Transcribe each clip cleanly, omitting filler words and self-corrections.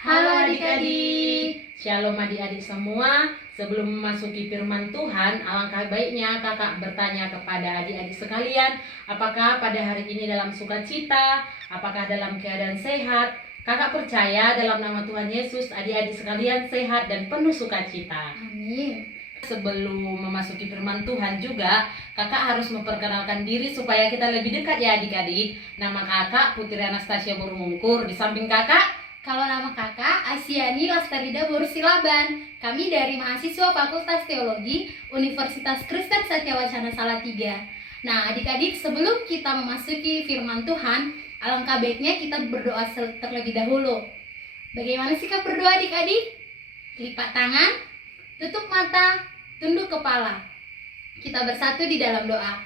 Halo adik-adik. Shalom adik-adik semua. Sebelum memasuki firman Tuhan, alangkah baiknya kakak bertanya kepada adik-adik sekalian, apakah pada hari ini dalam sukacita, apakah dalam keadaan sehat? Kakak percaya dalam nama Tuhan Yesus adik-adik sekalian sehat dan penuh sukacita. Amin. Sebelum memasuki firman Tuhan juga, kakak harus memperkenalkan diri supaya kita lebih dekat ya adik-adik. Nama kakak Putri Anastasia Borumungkur. Di samping kakak, Kalau nama kakak Asyani Lastarida Borusilaban. Kami dari mahasiswa Fakultas Teologi Universitas Kristen Satyawacana Salatiga. Nah, adik-adik, sebelum kita memasuki firman Tuhan, alangkah baiknya kita berdoa terlebih dahulu. Bagaimana sikap berdoa adik-adik? Lipat tangan, tutup mata, tunduk kepala. Kita bersatu di dalam doa.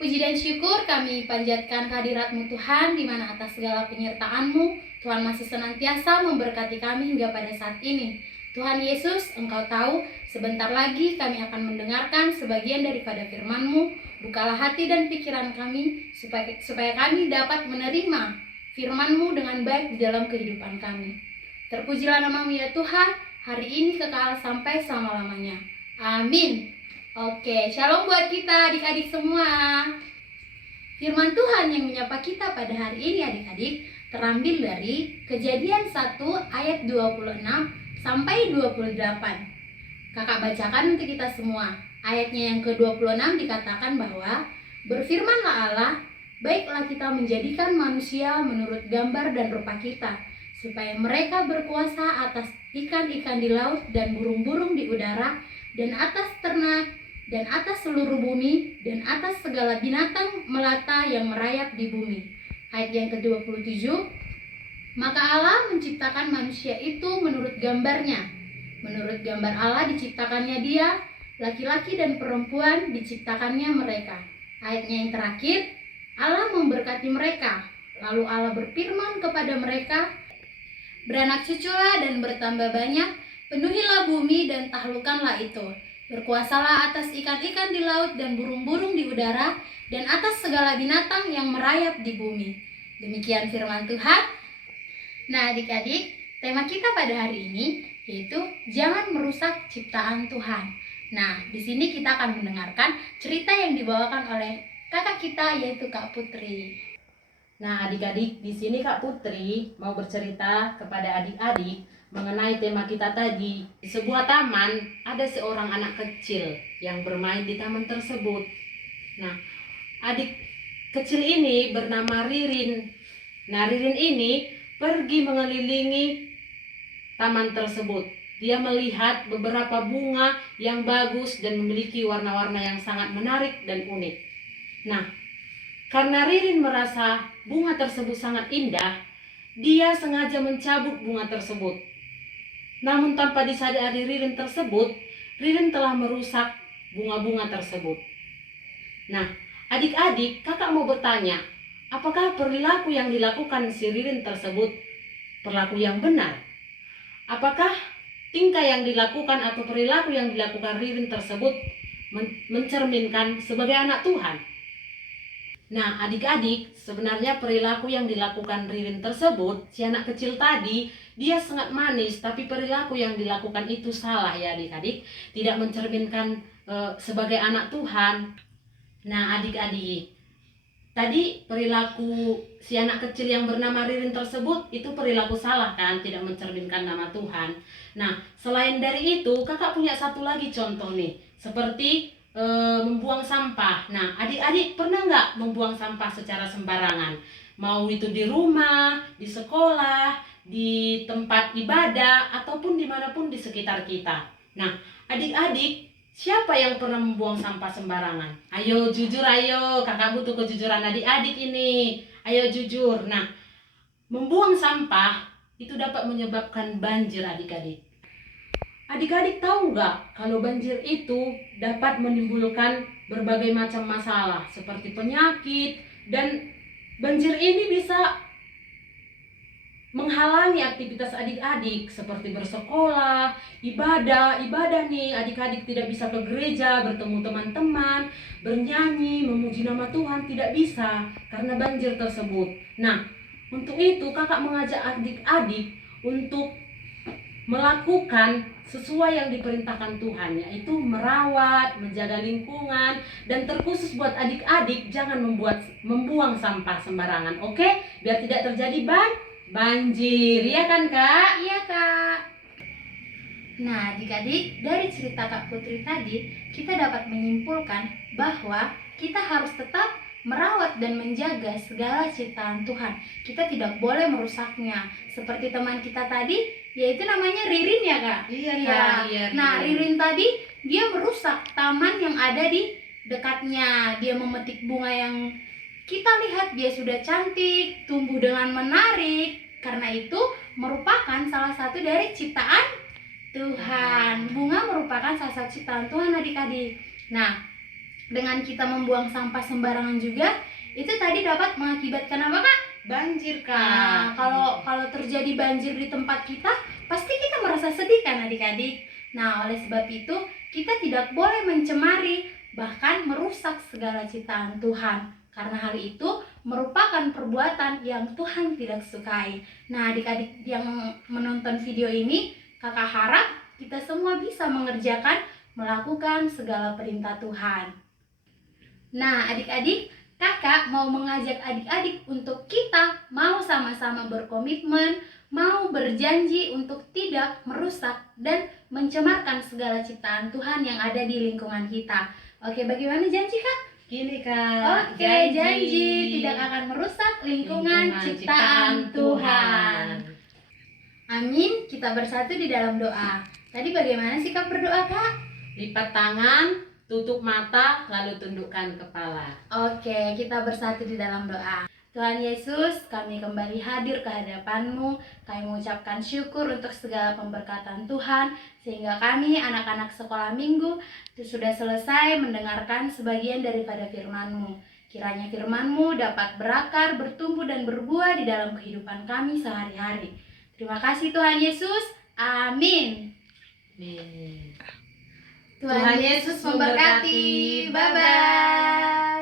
Puji dan syukur kami panjatkan kehadirat-Mu Tuhan, di mana atas segala penyertaan-Mu Tuhan masih senantiasa memberkati kami hingga pada saat ini. Tuhan Yesus, Engkau tahu sebentar lagi kami akan mendengarkan sebagian daripada firman-Mu. Bukalah hati dan pikiran kami supaya kami dapat menerima firman-Mu dengan baik di dalam kehidupan kami. Terpujilah nama-Mu ya Tuhan, hari ini kekal sampai selama-lamanya. Amin. Oke, shalom buat kita adik-adik semua. Firman Tuhan yang menyapa kita pada hari ini adik-adik terambil dari Kejadian 1 ayat 26 sampai 28. Kakak bacakan untuk kita semua. Ayatnya yang ke-26 dikatakan bahwa berfirmanlah Allah, baiklah kita menjadikan manusia menurut gambar dan rupa kita, supaya mereka berkuasa atas ikan-ikan di laut dan burung-burung di udara, dan atas ternak, dan atas seluruh bumi, dan atas segala binatang melata yang merayap di bumi. Ayat yang ke-27, maka Allah menciptakan manusia itu menurut gambarnya. Menurut gambar Allah diciptakannya dia, laki-laki dan perempuan diciptakannya mereka. Ayatnya yang terakhir, Allah memberkati mereka. Lalu Allah berfirman kepada mereka, beranak cuculah dan bertambah banyak, penuhilah bumi dan taklukkanlah itu. Berkuasalah atas ikan-ikan di laut dan burung-burung di udara, dan atas segala binatang yang merayap di bumi. Demikian firman Tuhan. Nah adik-adik, tema kita pada hari ini yaitu jangan merusak ciptaan Tuhan. Nah, di sini kita akan mendengarkan cerita yang dibawakan oleh kakak kita yaitu Kak Putri. nah adik-adik, di sini Kak Putri mau bercerita kepada adik-adik mengenai tema kita tadi. Di sebuah taman ada seorang anak kecil yang bermain di taman tersebut. Nah, adik kecil ini bernama Ririn. Nah, Ririn ini pergi mengelilingi taman tersebut. Dia melihat beberapa bunga yang bagus dan memiliki warna-warna yang sangat menarik dan unik. Nah, karena Ririn merasa bunga tersebut sangat indah, dia sengaja mencabut bunga tersebut. Namun tanpa disadari Ririn tersebut, Ririn telah merusak bunga-bunga tersebut. Nah, adik-adik, kakak mau bertanya, apakah perilaku yang dilakukan si Ririn tersebut perilaku yang benar? Apakah tingkah yang dilakukan atau perilaku yang dilakukan Ririn tersebut mencerminkan sebagai anak Tuhan? Nah, adik-adik, sebenarnya perilaku yang dilakukan Ririn tersebut, si anak kecil tadi, dia sangat manis, tapi perilaku yang dilakukan itu salah ya adik-adik, tidak mencerminkan sebagai anak Tuhan. Nah, adik-adik, tadi perilaku si anak kecil yang bernama Ririn tersebut itu perilaku salah kan, tidak mencerminkan nama Tuhan. Nah, selain dari itu, kakak punya satu lagi contoh nih, seperti membuang sampah. Nah, adik-adik pernah nggak membuang sampah secara sembarangan? Mau itu di rumah, di sekolah, di tempat ibadah, ataupun dimanapun di sekitar kita. Nah, adik-adik, siapa yang pernah membuang sampah sembarangan? Ayo jujur, ayo, kakak butuh kejujuran adik-adik ini. Ayo jujur. Nah, membuang sampah itu dapat menyebabkan banjir adik-adik. Adik-adik tahu nggak kalau banjir itu dapat menimbulkan berbagai macam masalah seperti penyakit, dan banjir ini bisa menghalangi aktivitas adik-adik seperti bersekolah, ibadah nih, adik-adik tidak bisa ke gereja, bertemu teman-teman, bernyanyi, memuji nama Tuhan, tidak bisa karena banjir tersebut. Nah, untuk itu kakak mengajak adik-adik untuk melakukan sesuai yang diperintahkan Tuhan, yaitu merawat, menjaga lingkungan, dan terkhusus buat adik-adik jangan membuang sampah sembarangan, oke? Biar tidak terjadi banjir, ya kan Kak? Iya Kak. Nah adik-adik, dari cerita Kak Putri tadi kita dapat menyimpulkan bahwa kita harus tetap merawat dan menjaga segala ciptaan Tuhan. Kita tidak boleh merusaknya. Seperti teman kita tadi, yaitu namanya Ririn ya Kak? Iya Ya. Kak, iya. Nah Ririn tadi dia merusak taman yang ada di dekatnya. Dia memetik bunga yang kita lihat dia sudah cantik, tumbuh dengan menarik. Karena itu merupakan salah satu dari ciptaan Tuhan. Bunga merupakan salah satu ciptaan Tuhan adik-adik. Nah, dengan kita membuang sampah sembarangan juga, itu tadi dapat mengakibatkan apa Kak? Banjir Kak. Nah, kalau terjadi banjir di tempat kita, pasti kita merasa sedih kan adik-adik. Nah, oleh sebab itu kita tidak boleh mencemari, bahkan merusak segala ciptaan Tuhan. Karena hal itu merupakan perbuatan yang Tuhan tidak sukai. Nah, adik-adik yang menonton video ini, Kakak harap kita semua bisa melakukan segala perintah Tuhan. Nah, adik-adik, Kakak mau mengajak adik-adik untuk kita mau sama-sama berkomitmen, mau berjanji untuk tidak merusak dan mencemarkan segala ciptaan Tuhan yang ada di lingkungan kita. Oke, bagaimana janji Kak? Gini Kak. Oke, janji tidak akan merusak lingkungan ciptaan Tuhan. Amin, kita bersatu di dalam doa. Tadi bagaimana sih Kak berdoa Kak? Lipat tangan, tutup mata, lalu tundukkan kepala. Oke, kita bersatu di dalam doa. Tuhan Yesus, kami kembali hadir ke hadapan-Mu. Kami mengucapkan syukur untuk segala pemberkatan Tuhan, sehingga kami anak-anak sekolah minggu sudah selesai mendengarkan sebagian daripada firman-Mu. Kiranya firman-Mu dapat berakar, bertumbuh dan berbuah di dalam kehidupan kami sehari-hari. Terima kasih Tuhan Yesus. Amin. Amin. Tuhan Yesus memberkati. Bye-bye.